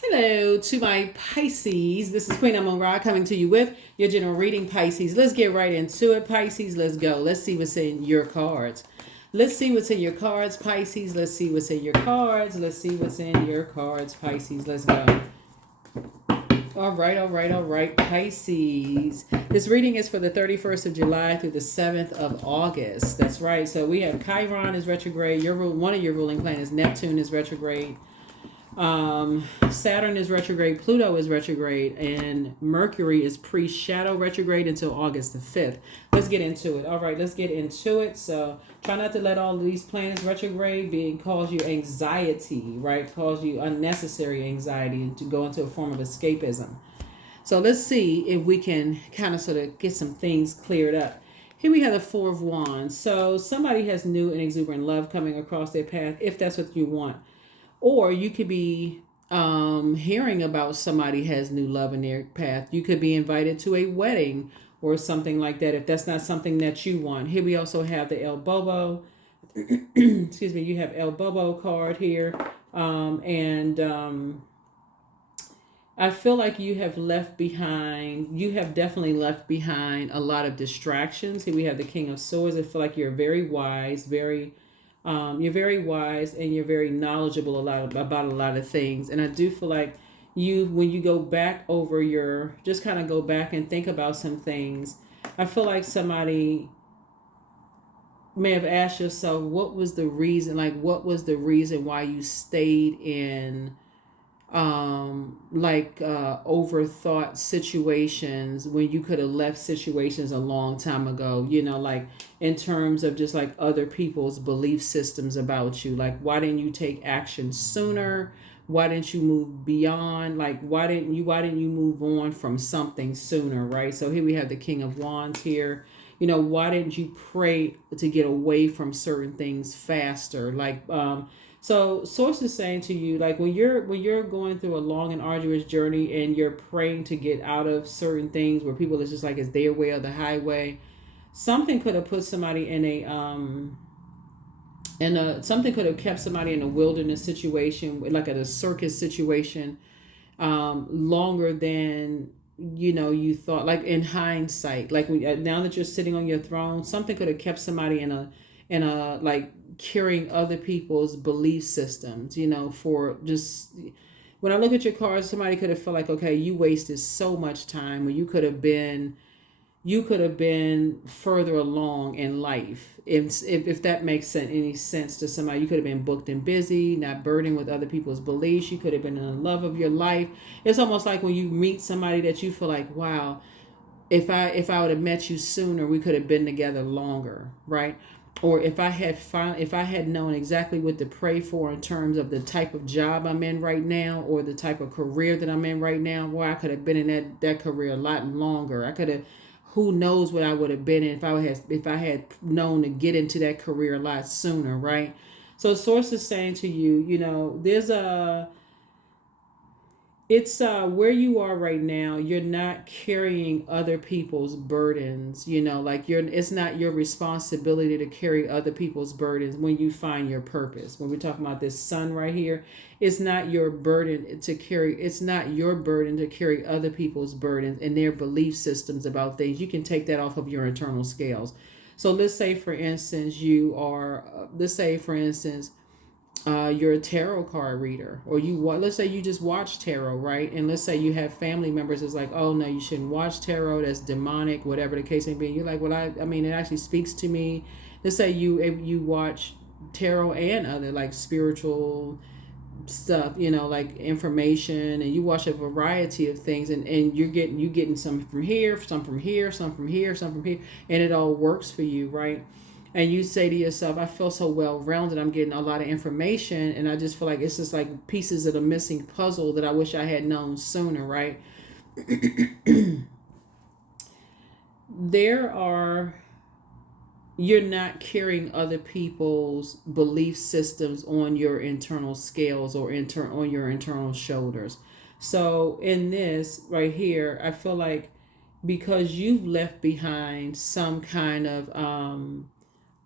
Hello to my Pisces. This is Queen Amun Ra coming to you with your general reading, Pisces. Let's get right into it, Pisces. Let's go. Let's see what's in your cards. Let's see what's in your cards, Pisces. Let's see what's in your cards. Let's see what's in your cards, Pisces. Let's go. All right, Pisces. This reading is for the 31st of July through the 7th of August. That's right. So we have Chiron is retrograde. One of your ruling planets, Neptune, is retrograde. Saturn is retrograde, Pluto is retrograde, and Mercury is pre-shadow retrograde until August the 5th. Let's get into it. All right, let's get into it. So try not to let all of these planets retrograde cause you anxiety, right? Cause you unnecessary anxiety and to go into a form of escapism. So let's see if we can kind of sort of get some things cleared up. Here we have the Four of Wands. So somebody has new and exuberant love coming across their path, if that's what you want. Or you could be hearing about somebody has new love in their path. You could be invited to a wedding or something like that if that's not something that you want. Here we also have the El Bobo. Excuse me, you have El Bobo card here. I feel like you have definitely left behind a lot of distractions. Here we have the King of Swords. I feel like you're very wise, you're very wise and you're very knowledgeable about a lot of things. And I do feel like when you go back over just kind of go back and think about some things, I feel like somebody may have asked yourself, what was the reason why you stayed in overthought situations when you could have left situations a long time ago, like in terms of just like other people's belief systems about you. Like, why didn't you take action sooner? Why didn't you move beyond? Like, why didn't you move on from something sooner? Right. So here we have the King of Wands here. Why didn't you pray to get away from certain things faster? So source is saying to you, like when you're going through a long and arduous journey and you're praying to get out of certain things where people is just like it's their way or the highway, something could have put somebody something could have kept somebody in a wilderness situation, like at a circus situation, longer than you thought. Like in hindsight, like now that you're sitting on your throne, something could have kept somebody in a like carrying other people's belief systems, for just when I look at your cards, somebody could have felt like, okay, you wasted so much time, or you could have been further along in life. If that makes any sense to somebody, you could have been booked and busy, not burdened with other people's beliefs. You could have been in the love of your life. It's almost like when you meet somebody that you feel like, wow, if I would have met you sooner, we could have been together longer, right? Or if I had known exactly what to pray for in terms of the type of job I'm in right now, or the type of career that I'm in right now, well, I could have been in that career a lot longer. I could have, who knows what I would have been in if I had known to get into that career a lot sooner, right? So source is saying to you, there's a it's where you are right now, you're not carrying other people's burdens, like it's not your responsibility to carry other people's burdens when you find your purpose. When we're talking about this sun right here, it's not your burden to carry other people's burdens and their belief systems about things. You can take that off of your internal scales. So let's say for instance you're a tarot card reader, or let's say you just watch tarot, right? And let's say you have family members that's like, oh no, you shouldn't watch tarot, that's demonic, whatever the case may be. You're like, well, I mean, it actually speaks to me. Let's say you watch tarot and other like spiritual stuff, like information, and you watch a variety of things, and you're getting some from here, some from here, some from here, some from here, and it all works for you, right? And you say to yourself, I feel so well rounded, I'm getting a lot of information, and I just feel like it's just like pieces of the missing puzzle that I wish I had known sooner, right? there are You're not carrying other people's belief systems on your internal scales or on your internal shoulders. So in this right here, I feel like because you've left behind some kind of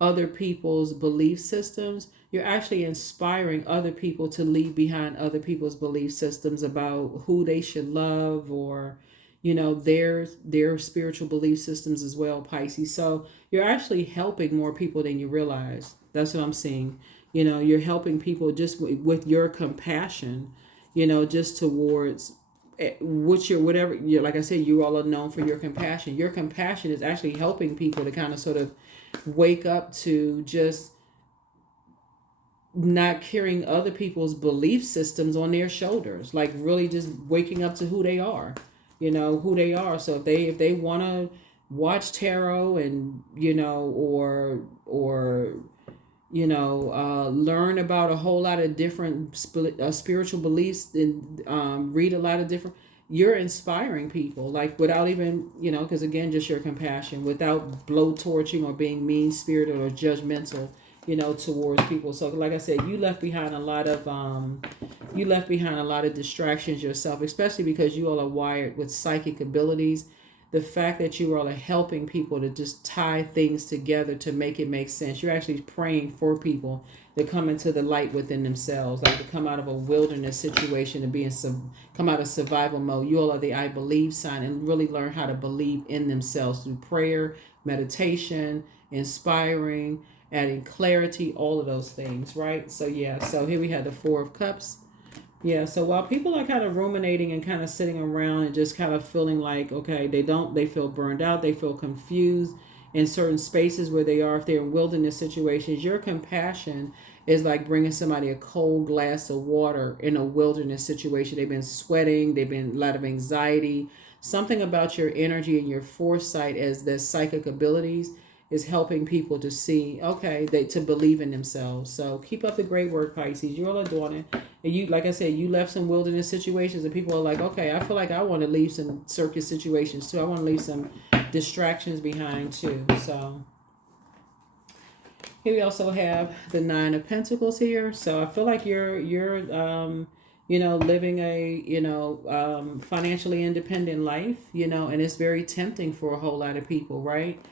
other people's belief systems, you're actually inspiring other people to leave behind other people's belief systems about who they should love, or their spiritual belief systems as well, Pisces. So you're actually helping more people than you realize. That's what I'm seeing. You're helping people just with your compassion, just towards what you're, whatever you're, like I said, you all are known for your compassion. Your compassion is actually helping people to kind of sort of wake up to just not carrying other people's belief systems on their shoulders, like really just waking up to who they are, who they are. So if they want to watch tarot and or learn about a whole lot of different spiritual beliefs, and read a lot of different, you're inspiring people, like without even, because again, just your compassion, without blowtorching or being mean spirited or judgmental, towards people. So like I said, you left behind a lot of distractions yourself, especially because you all are wired with psychic abilities. The fact that you all are helping people to just tie things together to make it make sense. You're actually praying for people to come into the light within themselves, like to come out of a wilderness situation and come out of survival mode. You all are the I believe sign, and really learn how to believe in themselves through prayer, meditation, inspiring, adding clarity, all of those things, right? So yeah, so here we have the Four of Cups. Yeah, so while people are kind of ruminating and kind of sitting around and just kind of feeling like, okay, they feel burned out, they feel confused in certain spaces where they are, if they're in wilderness situations, your compassion is like bringing somebody a cold glass of water in a wilderness situation. They've been sweating, they've been a lot of anxiety. Something about your energy and your foresight as the psychic abilities is helping people to see, okay, to believe in themselves. So keep up the great work, Pisces. You all are doing it. And you, like I said, you left some wilderness situations, and people are like, okay, I feel like I want to leave some circus situations too. I want to leave some distractions behind too. So here we also have the Nine of Pentacles here. So I feel like you're living a financially independent life, and it's very tempting for a whole lot of people, right?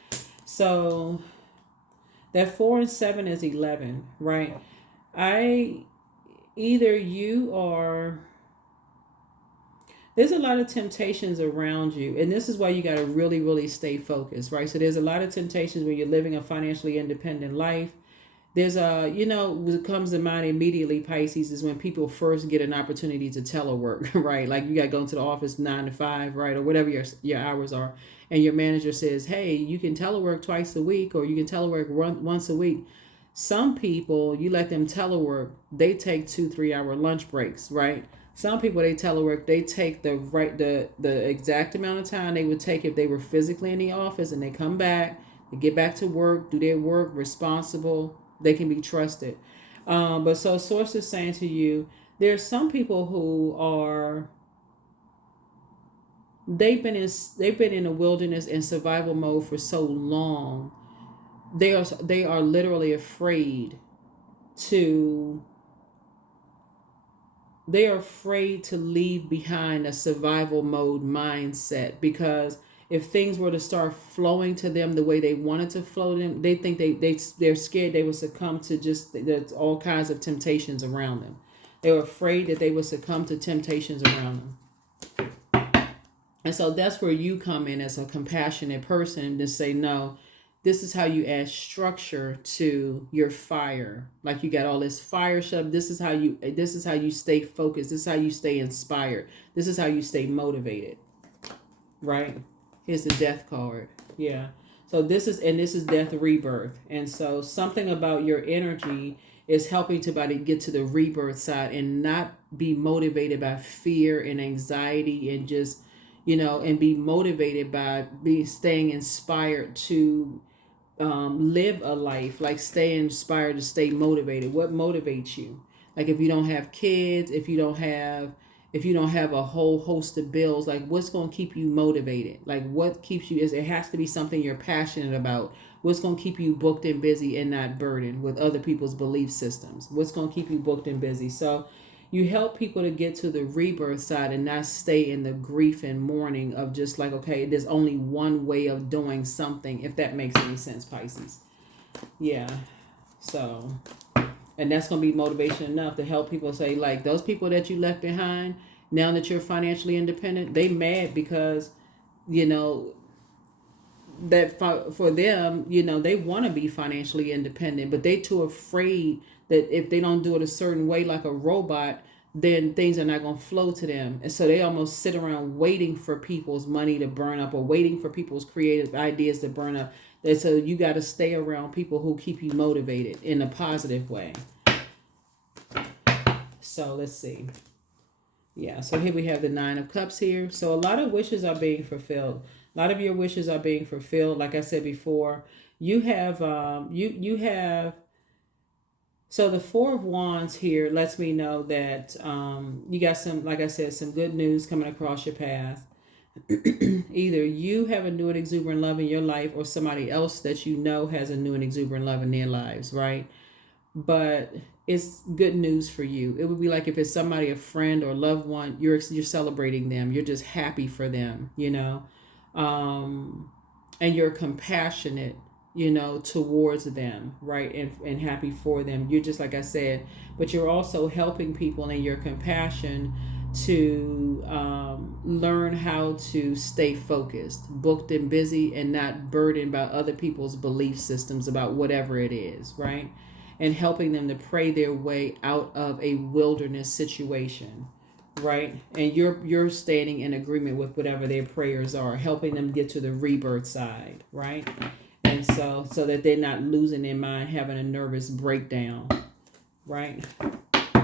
So that 4 and 7 is 11, right? There's a lot of temptations around you, and this is why you got to really, really stay focused, right? So there's a lot of temptations when you're living a financially independent life. There's what comes to mind immediately, Pisces, is when people first get an opportunity to telework, right? Like you got to go into the office 9 to 5, right? Or whatever your hours are. And your manager says, hey, you can telework twice a week, or you can telework once a week. Some people, you let them telework, they take 2-3 hour lunch breaks, right? Some people, they telework, they take the exact amount of time they would take if they were physically in the office, and they come back, they get back to work, do their work, responsible, they can be trusted. But so Source is saying to you, there's some people who are, they've been in a wilderness and survival mode for so long. They are literally afraid to leave behind a survival mode mindset, because if things were to start flowing to them the way they wanted to flow them, they think they're scared they would succumb to just, there's all kinds of temptations around them. They were afraid that they would succumb to temptations around them. And so that's where you come in as a compassionate person to say, no, this is how you add structure to your fire. Like you got all this fire stuff. This is how you stay focused. This is how you stay inspired. This is how you stay motivated. Right? Here's the Death card. Yeah. So this is death rebirth. And so something about your energy is helping to get to the rebirth side and not be motivated by fear and anxiety, and just, and be motivated by staying inspired to live a life, like stay inspired to stay motivated. What motivates you? Like if you don't have kids, if you don't have a whole host of bills, like what's going to keep you motivated? Like what keeps you, it has to be something you're passionate about. What's going to keep you booked and busy and not burdened with other people's belief systems? What's going to keep you booked and busy? So you help people to get to the rebirth side and not stay in the grief and mourning of just like, okay, there's only one way of doing something, if that makes any sense, Pisces. Yeah. So, And that's going to be motivation enough to help people say, like, those people that you left behind, now that you're financially independent, they mad because, you know, that for them, you know, they want to be financially independent, but they too afraid that if they don't do it a certain way like a robot, then things are not going to flow to them. And so they almost sit around waiting for people's money to burn up or waiting for people's creative ideas to burn up. And so you got to stay around people who keep you motivated in a positive way. So let's see. Yeah, so here we have the Nine of Cups here. So a lot of wishes are being fulfilled. A lot of your wishes are being fulfilled. Like I said before, you have you have. So the Four of Wands here lets me know that you got some, like I said, some good news coming across your path. Either you have a new and exuberant love in your life, or somebody else that you know has a new and exuberant love in their lives, right? But it's good news for you. It would be like if it's somebody, a friend or loved one, you're celebrating them. You're just happy for them, you know, and you're compassionate, you know, towards them, right, and happy for them. You're just, like I said, but you're also helping people in your compassion to learn how to stay focused, booked and busy, and not burdened by other people's belief systems about whatever it is, right? And helping them to pray their way out of a wilderness situation, right? And you're standing in agreement with whatever their prayers are, helping them get to the rebirth side, right? And so that they're not losing their mind, having a nervous breakdown, right?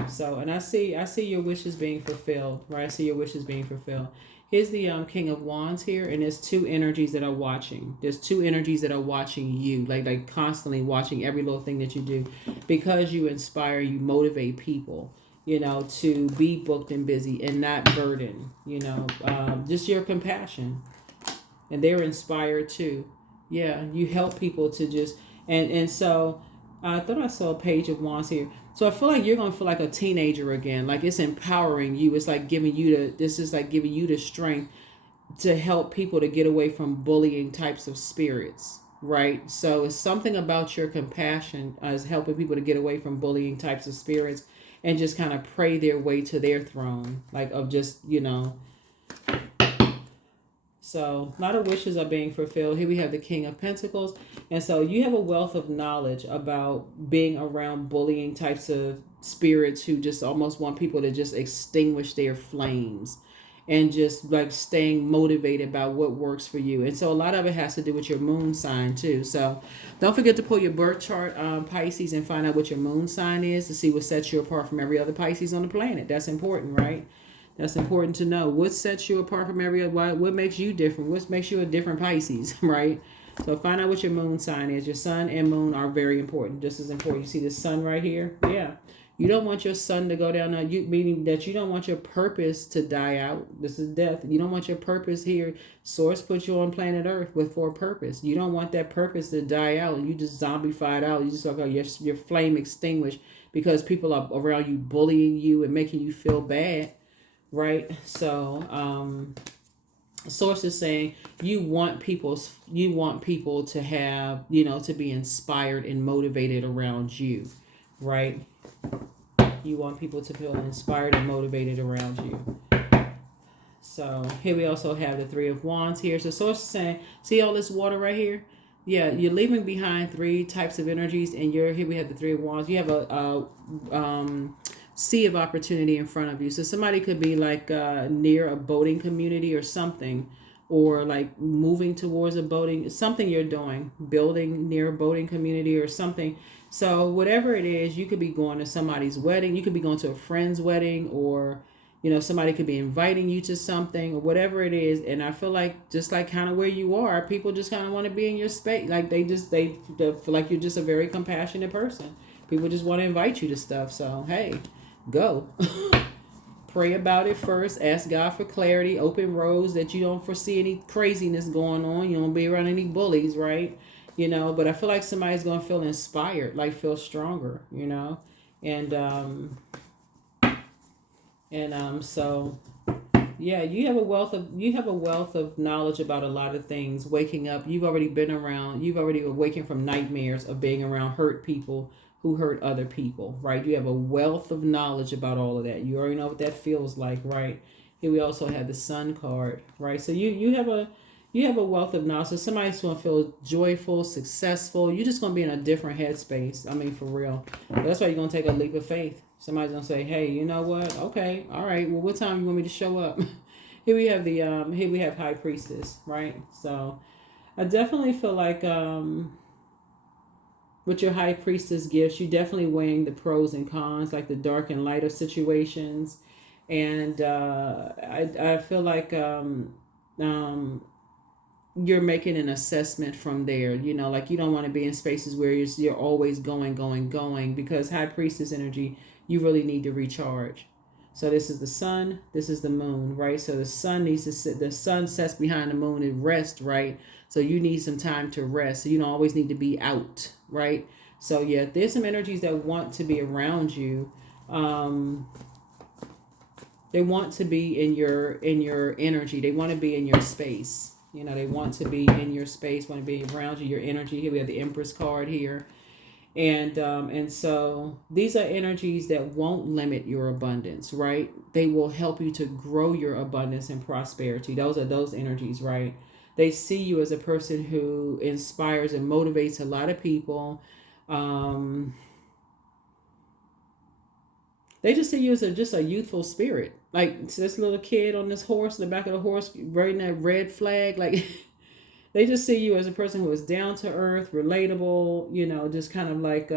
So, and I see your wishes being fulfilled, right? I see your wishes being fulfilled. Here's the King of Wands here, and there's two energies that are watching. There's two energies that are watching you, like constantly watching every little thing that you do, because you inspire, you motivate people, you know, to be booked and busy and not burdened, you know, just your compassion, and they're inspired too. Yeah, you help people to just, and so I thought I saw a Page of Wands here. So I feel like you're going to feel like a teenager again. Like it's empowering you. It's like giving you this is like giving you the strength to help people to get away from bullying types of spirits, right? So it's something about your compassion as helping people to get away from bullying types of spirits and just kind of pray their way to their throne, like of just, you know. So a lot of wishes are being fulfilled. Here we have the King of Pentacles. And so you have a wealth of knowledge about being around bullying types of spirits who just almost want people to just extinguish their flames and just like staying motivated by what works for you. And so a lot of it has to do with your moon sign too. So don't forget to pull your birth chart, Pisces, and find out what your moon sign is to see what sets you apart from every other Pisces on the planet. That's important, right? That's important to know. What sets you apart from every other? What makes you different? What makes you a different Pisces, right? So find out what your moon sign is. Your sun and moon are very important, just as important. You see the sun right here? Yeah. You don't want your sun to go down. Meaning that you don't want your purpose to die out. This is death. You don't want your purpose here. Source put you on planet Earth for a purpose. You don't want that purpose to die out. You just zombified out. You just like your flame extinguished because people are around you bullying you and making you feel bad. Right, so source is saying you want people to have, you know, to be inspired and motivated around you, right? You want people to feel inspired and motivated around you. So here we also have the Three of Wands here. So source is saying, see all this water right here? Yeah, you're leaving behind three types of energies, and here we have the Three of Wands. You have a sea of opportunity in front of you. So somebody could be like near a boating community or something, or like moving towards a boating, something you're doing, building near a boating community or something. So whatever it is, you could be going to somebody's wedding, you could be going to a friend's wedding, or, you know, somebody could be inviting you to something or whatever it is. And I feel like just like kind of where you are, people just kind of want to be in your space. Like they feel like you're just a very compassionate person. People just want to invite you to stuff. So, hey, go. Pray about it first. Ask God for clarity. Open roads that you don't foresee any craziness going on. You don't be around any bullies, right? You know, but I feel like somebody's going to feel inspired, like feel stronger, you know? And so yeah, you have a wealth of knowledge about a lot of things. Waking up, you've already awakened from nightmares of being around hurt people who hurt other people, right? You have a wealth of knowledge about all of that. You already know what that feels like, right? Here we also have the Sun card, right? So you have a wealth of knowledge. So somebody's gonna feel joyful, successful. You're just gonna be in a different headspace. I mean, for real. That's why you're gonna take a leap of faith. Somebody's gonna say, "Hey, you know what? Okay, all right. Well, what time you want me to show up?" Here we have here we have High Priestess, right? So I definitely feel like with your High Priestess gifts, you definitely weighing the pros and cons, like the dark and light of situations, and I feel like you're making an assessment from there. You know, like you don't want to be in spaces where you're always going, because High Priestess energy, you really need to recharge. So this is the sun, this is the moon, right? So the sun needs to sit, the sun sets behind the moon and rest, right? So you need some time to rest. So you don't always need to be out, right? So yeah, there's some energies that want to be around you. They want to be in your energy. They want to be in your space. You know, they want to be in your space, want to be around you, your energy. Here we have the Empress card here. And so these are energies that won't limit your abundance, right? They will help you to grow your abundance and prosperity. Those are those energies, right? They see you as a person who inspires and motivates a lot of people. They just see you as just a youthful spirit. Like this little kid on this horse, in the back of the horse, riding that red flag. Like they just see you as a person who is down to earth, relatable, you know, just kind of like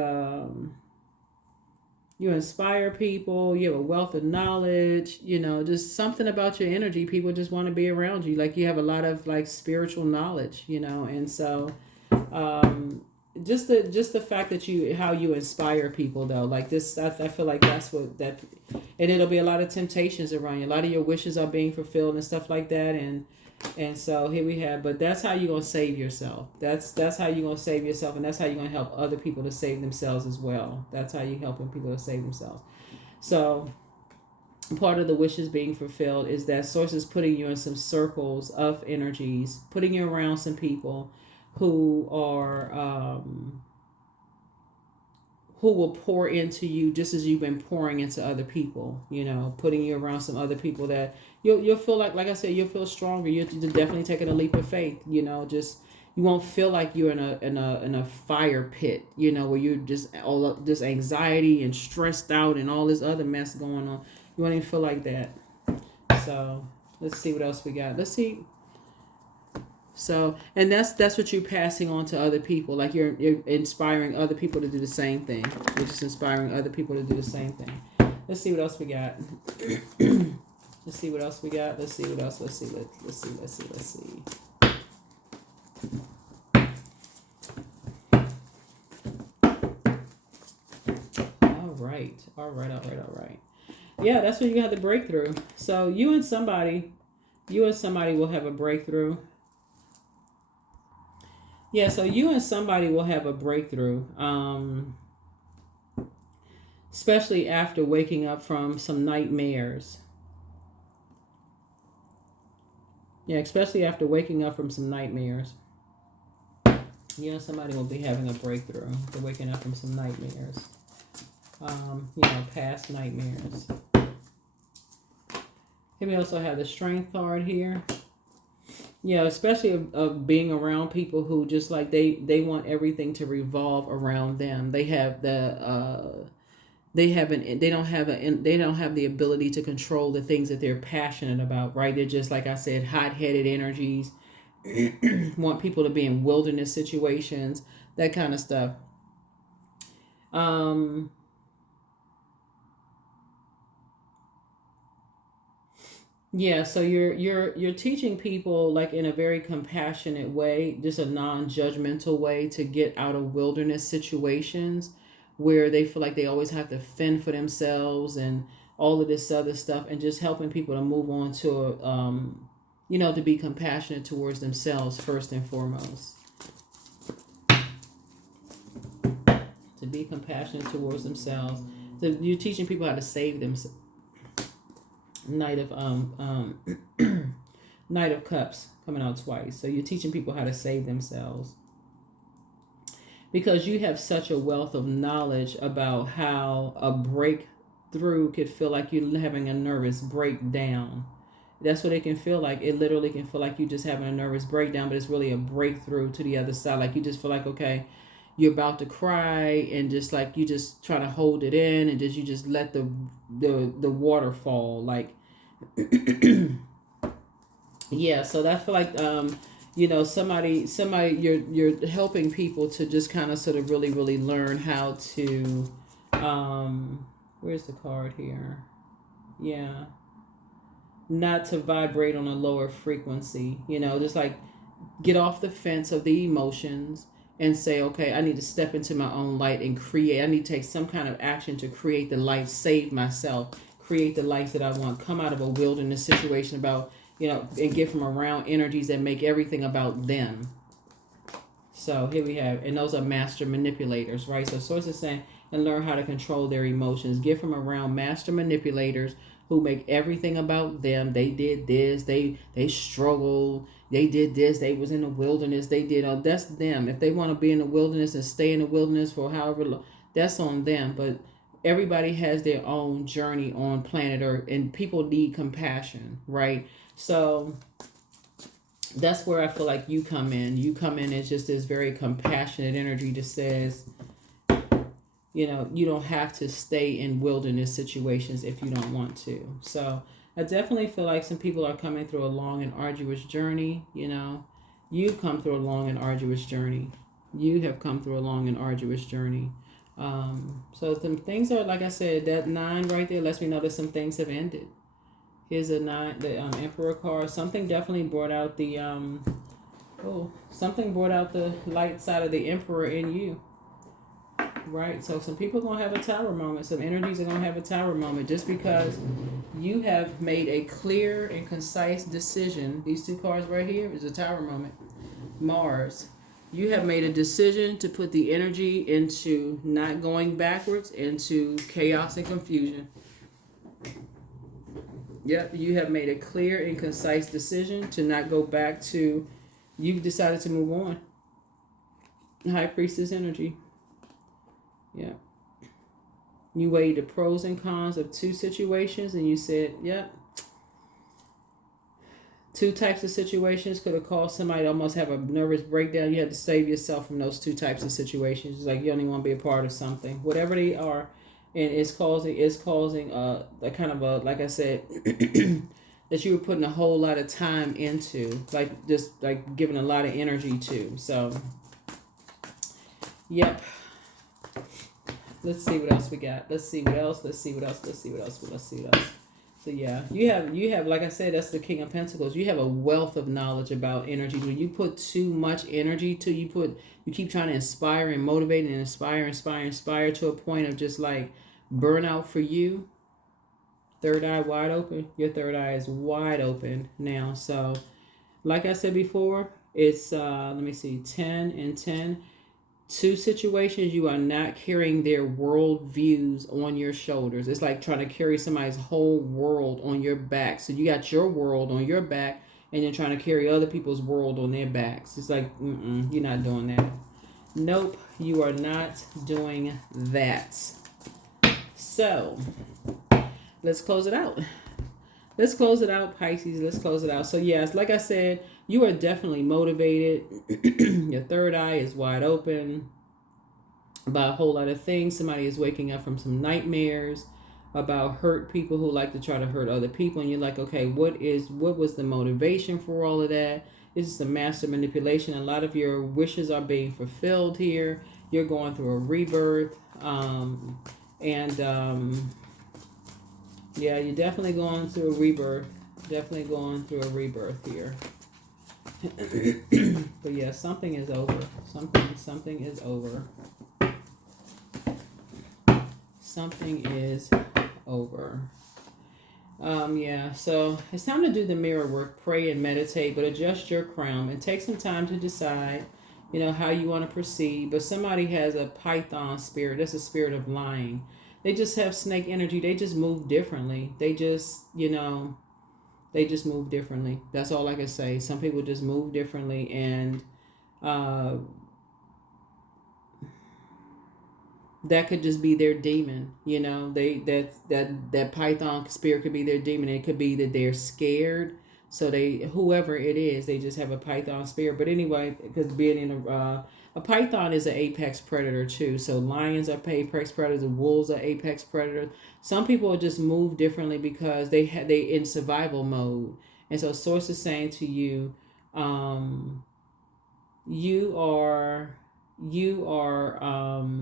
you inspire people, you have a wealth of knowledge, you know, just something about your energy. People just want to be around you. Like you have a lot of like spiritual knowledge, you know, and so just the fact that how you inspire people though, like this, I feel like that's what that, and it'll be a lot of temptations around you. A lot of your wishes are being fulfilled and stuff like that, and so here we have, but that's how you're gonna save yourself. That's how you're gonna save yourself, and that's how you're gonna help other people to save themselves as well. That's how you're helping people to save themselves. So part of the wishes being fulfilled is that source is putting you in some circles of energies, putting you around some people who are who will pour into you just as you've been pouring into other people, you know, putting you around some other people that you'll feel like I said, you'll feel stronger. You're definitely taking a leap of faith, you know, just you won't feel like you're in a fire pit, you know, where you're just all up this anxiety and stressed out and all this other mess going on. You won't even feel like that. So let's see what else we got. Let's see. So, and that's what you're passing on to other people. Like you're inspiring other people to do the same thing. You're just inspiring other people to do the same thing. Let's see what else we got. Let's see what else we got. Let's see what else. Let's see. All right. Yeah, that's when you have the breakthrough. So you and somebody will have a breakthrough. Yeah, so you and somebody will have a breakthrough, especially after waking up from some nightmares. Yeah, especially after waking up from some nightmares. You and somebody will be having a breakthrough. They're waking up from some nightmares. You know, past nightmares. Here we also have the Strength card here. Yeah, especially of being around people who just like they want everything to revolve around them. They have they don't have the ability to control the things that they're passionate about, right? They're just, like I said, hot-headed energies. Want people to be in wilderness situations, that kind of stuff. Yeah, so you're teaching people like in a very compassionate way, just a non-judgmental way to get out of wilderness situations where they feel like they always have to fend for themselves and all of this other stuff, and just helping people to move on to you know, to be compassionate towards themselves first and foremost. To be compassionate towards themselves. So you're teaching people how to save themselves. Knight of Cups coming out twice. So you're teaching people how to save themselves. because you have such a wealth of knowledge about how a breakthrough could feel like you're having a nervous breakdown. That's what it can feel like. It literally can feel like you just having a nervous breakdown, but it's really a breakthrough to the other side. Like you just feel like, okay, you're about to cry, and just like you just try to hold it in, and just you just let the water fall. Like yeah, so that feel like somebody you're helping people to just kind of sort of really learn how to where's the card here? Yeah, not to vibrate on a lower frequency, just like get off the fence of the emotions and say, okay, I need to step into my own light and create. I need to take some kind of action to create the life, save myself, create the life that I want, come out of a wilderness situation about, and get from around energies that make everything about them. So here we have, and those are master manipulators, right? So Source is saying, and learn how to control their emotions. Get from around master manipulators who make everything about them. They did this, they struggled, they did this, they was in the wilderness, they did all. That's them. If they want to be in the wilderness and stay in the wilderness for however long, that's on them. But everybody has their own journey on planet Earth, and people need compassion, right? So that's where I feel like you come in. You come in as just this very compassionate energy that says, you don't have to stay in wilderness situations if you don't want to. So I definitely feel like some people are coming through a long and arduous journey. You've come through a long and arduous journey. You have come through a long and arduous journey. So some things are, like I said, that 9 right there lets me know that some things have ended. Here's a 9, the Emperor card. Something definitely brought out the something brought out the light side of the Emperor in you. Right, so some people are going to have a tower moment. Some energies are going to have a tower moment just because you have made a clear and concise decision. These 2 cards right here is a tower moment. Mars. You have made a decision to put the energy into not going backwards, into chaos and confusion. Yep, you have made a clear and concise decision to not go back to, you've decided to move on. High Priestess energy. Yeah. You weighed the pros and cons of 2 situations and you said, yep. 2 types of situations could have caused somebody to almost have a nervous breakdown. You had to save yourself from those 2 types of situations. It's like you only want to be a part of something. Whatever they are, and it's causing a kind of a, like I said, that you were putting a whole lot of time into, like just like giving a lot of energy to. So, yep. Let's see what else we got. Let's see what else. So yeah, you have like I said, that's the King of Pentacles. You have a wealth of knowledge about energy. When you put too much energy to, you keep trying to inspire and motivate and inspire to a point of just like burnout for you. Third eye wide open. Your third eye is wide open now. So like I said before, it's let me see, 10 and 10. 2 situations, you are not carrying their world views on your shoulders. It's like trying to carry somebody's whole world on your back. So you got your world on your back and you're trying to carry other people's world on their backs. It's like, you're not doing that. Nope, you are not doing that. So let's close it out. Let's close it out, Pisces. Let's close it out. So yes, like I said, you are definitely motivated. Your third eye is wide open about a whole lot of things. Somebody is waking up from some nightmares about hurt people who like to try to hurt other people. And you're like, okay, what was the motivation for all of that? This is some master manipulation. A lot of your wishes are being fulfilled here. You're going through a rebirth. Yeah, you're definitely going through a rebirth. Definitely going through a rebirth here. But yeah, something is over. Something is over. Something is over. Yeah, so it's time to do the mirror work, pray and meditate, but adjust your crown and take some time to decide, how you want to proceed. But somebody has a python spirit. That's a spirit of lying. They just have snake energy. They just move differently. They just move differently. That's all I can say. Some people just move differently, and that could just be their demon. You know, that python spirit could be their demon. It could be that they're scared, so they, whoever it is, they just have a python spirit. But anyway, because being in a python is an apex predator too. So lions are apex predators, wolves are apex predators. Some people just move differently because they in survival mode. And so source is saying to you, you are you are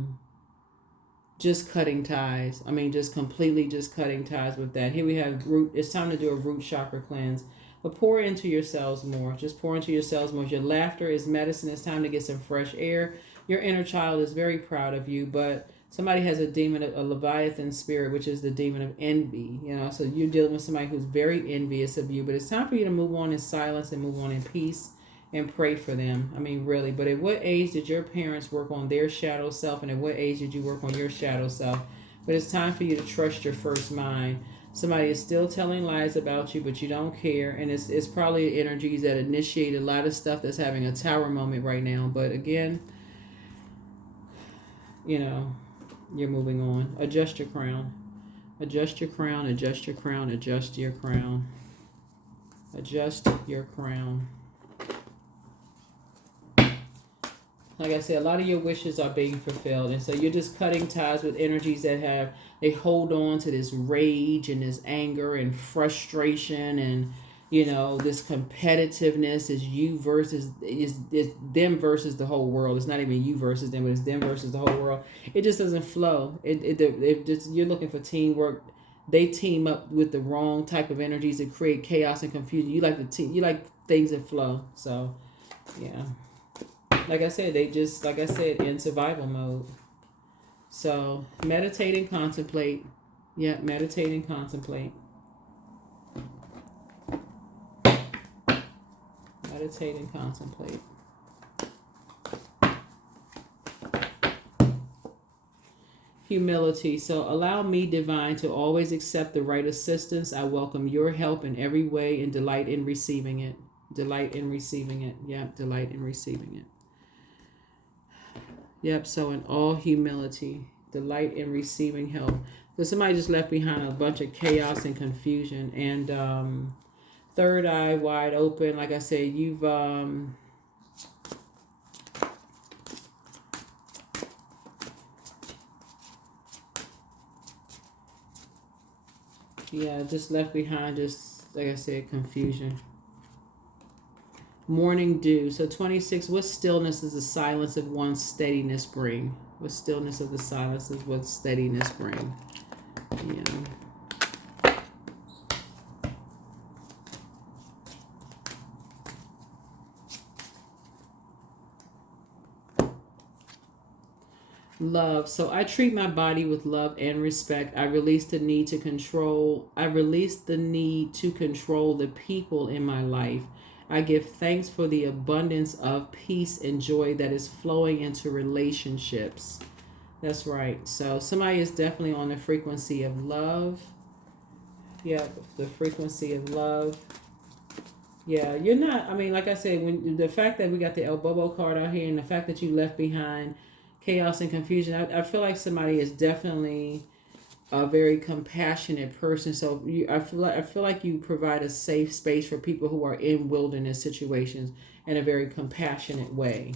just cutting ties. I mean, just completely just cutting ties with that. Here we have root. It's time to do a root chakra cleanse. But pour into yourselves more. Just pour into yourselves more. Your laughter is medicine. It's time to get some fresh air. Your inner child is very proud of you, but somebody has a demon, a Leviathan spirit, which is the demon of envy. You know, so you're dealing with somebody who's very envious of you. But it's time for you to move on in silence and move on in peace and pray for them. I mean, really. But at what age did your parents work on their shadow self, and at what age did you work on your shadow self? But it's time for you to trust your first mind. Somebody is still telling lies about you, but you don't care. And it's probably energies that initiate a lot of stuff that's having a tower moment right now. But again, you know, you're moving on. Adjust your crown. Adjust your crown. Adjust your crown. Adjust your crown. Adjust your crown. Like I said, a lot of your wishes are being fulfilled. And so you're just cutting ties with energies that they hold on to this rage and this anger and frustration and, you know, this competitiveness is you versus, is them versus the whole world. It's not even you versus them, but it's them versus the whole world. It just doesn't flow. It just, you're looking for teamwork. They team up with the wrong type of energies that create chaos and confusion. You like you like things that flow. So, yeah. Like I said, they just, like I said, in survival mode. So meditate and contemplate. Yeah, meditate and contemplate. Meditate and contemplate. Humility. So allow me, divine, to always accept the right assistance. I welcome your help in every way and delight in receiving it. Delight in receiving it. Yeah, delight in receiving it. Yep, so in all humility, delight in receiving help. So somebody just left behind a bunch of chaos and confusion. And third eye wide open. Like I said, you've... yeah, just left behind, just, like I said, confusion. Morning dew. So 26, what stillness does the silence of one's steadiness bring? What stillness of the silence is what steadiness bring? Yeah. Love. So I treat my body with love and respect. I release the need to control. I release the need to control the people in my life. I give thanks for the abundance of peace and joy that is flowing into relationships. That's right. So somebody is definitely on the frequency of love. Yeah, the frequency of love. Yeah, you're not, I mean, like I said, when the fact that we got the El Bobo card out here and the fact that you left behind chaos and confusion, I feel like somebody is definitely a very compassionate person. So I feel like you provide a safe space for people who are in wilderness situations in a very compassionate way.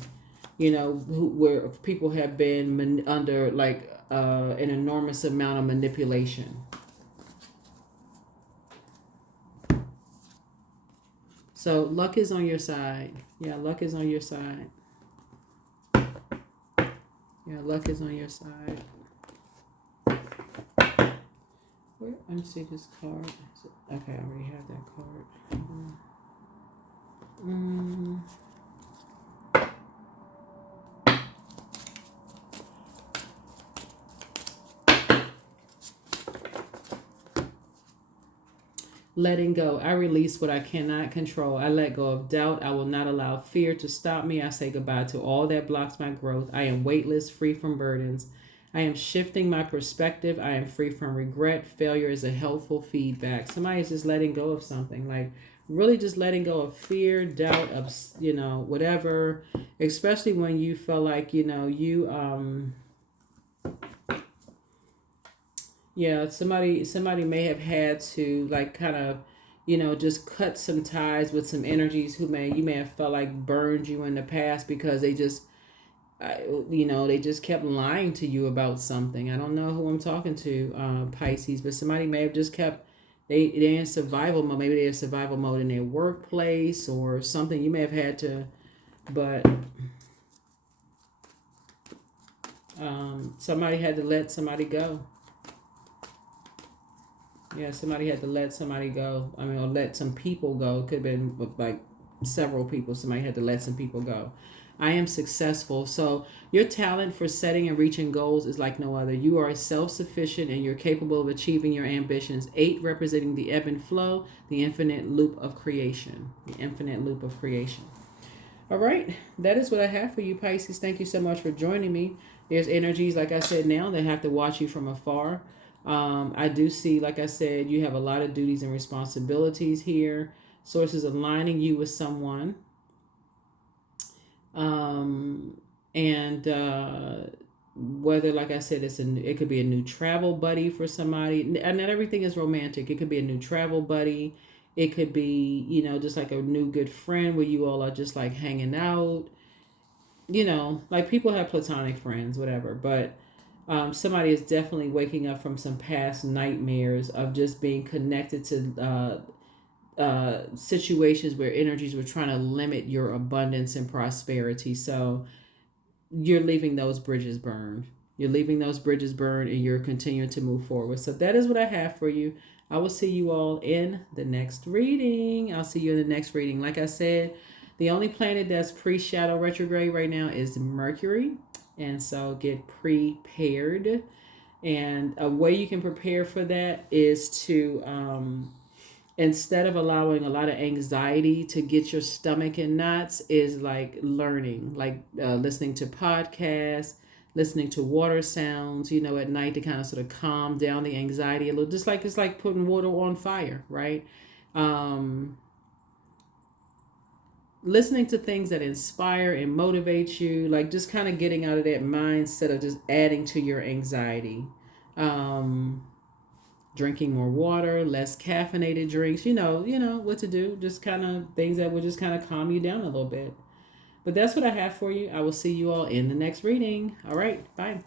You know, where people have been under like an enormous amount of manipulation. So luck is on your side. Yeah, luck is on your side. Yeah, luck is on your side. Let me see this card. Okay, I already have that card. Letting go. I release what I cannot control. I let go of doubt. I will not allow fear to stop me. I say goodbye to all that blocks my growth. I am weightless, free from burdens. I am shifting my perspective. I am free from regret. Failure is a helpful feedback. Somebody's just letting go of something, like really just letting go of fear, doubt, of, you know, whatever, especially when you feel like, you know, Yeah, somebody may have had to like kind of, just cut some ties with some energies who you may have felt like burned you in the past because they just they just kept lying to you about something. I don't know who I'm talking to, Pisces, but somebody may have just kept they in survival mode. Maybe they're in survival mode in their workplace or something. You may have had to, but somebody had to let somebody go. Yeah, somebody had to let somebody go. I mean, or let some people go. It could have been like several people. Somebody had to let some people go. I am successful. So, your talent for setting and reaching goals is like no other. You are self sufficient and you're capable of achieving your ambitions. 8 representing the ebb and flow, the infinite loop of creation. The infinite loop of creation. All right, that is what I have for you, Pisces. Thank you so much for joining me. There's energies, like I said, now that have to watch you from afar. I do see, like I said, you have a lot of duties and responsibilities here. Sources aligning you with someone. And whether, like I said, it could be a new travel buddy for somebody. And not everything is romantic. It could be a new travel buddy. It could be, just like a new good friend where you all are just like hanging out. Like people have platonic friends, whatever. But somebody is definitely waking up from some past nightmares of just being connected to situations where energies were trying to limit your abundance and prosperity. So you're leaving those bridges burned. You're leaving those bridges burned and you're continuing to move forward. So that is what I have for you. I will see you all in the next reading. I'll see you in the next reading. Like I said, the only planet that's pre-shadow retrograde right now is Mercury. And so get prepared. And a way you can prepare for that is to instead of allowing a lot of anxiety to get your stomach in knots, is like learning, like listening to podcasts, listening to water sounds, at night to kind of sort of calm down the anxiety a little. Just like it's like putting water on fire, right? Um, Listening to things that inspire and motivate you, like just kind of getting out of that mindset of just adding to your anxiety. Um, Drinking more water, less caffeinated drinks, what to do. Just kind of things that will just kind of calm you down a little bit. But that's what I have for you. I will see you all in the next reading. All right, bye.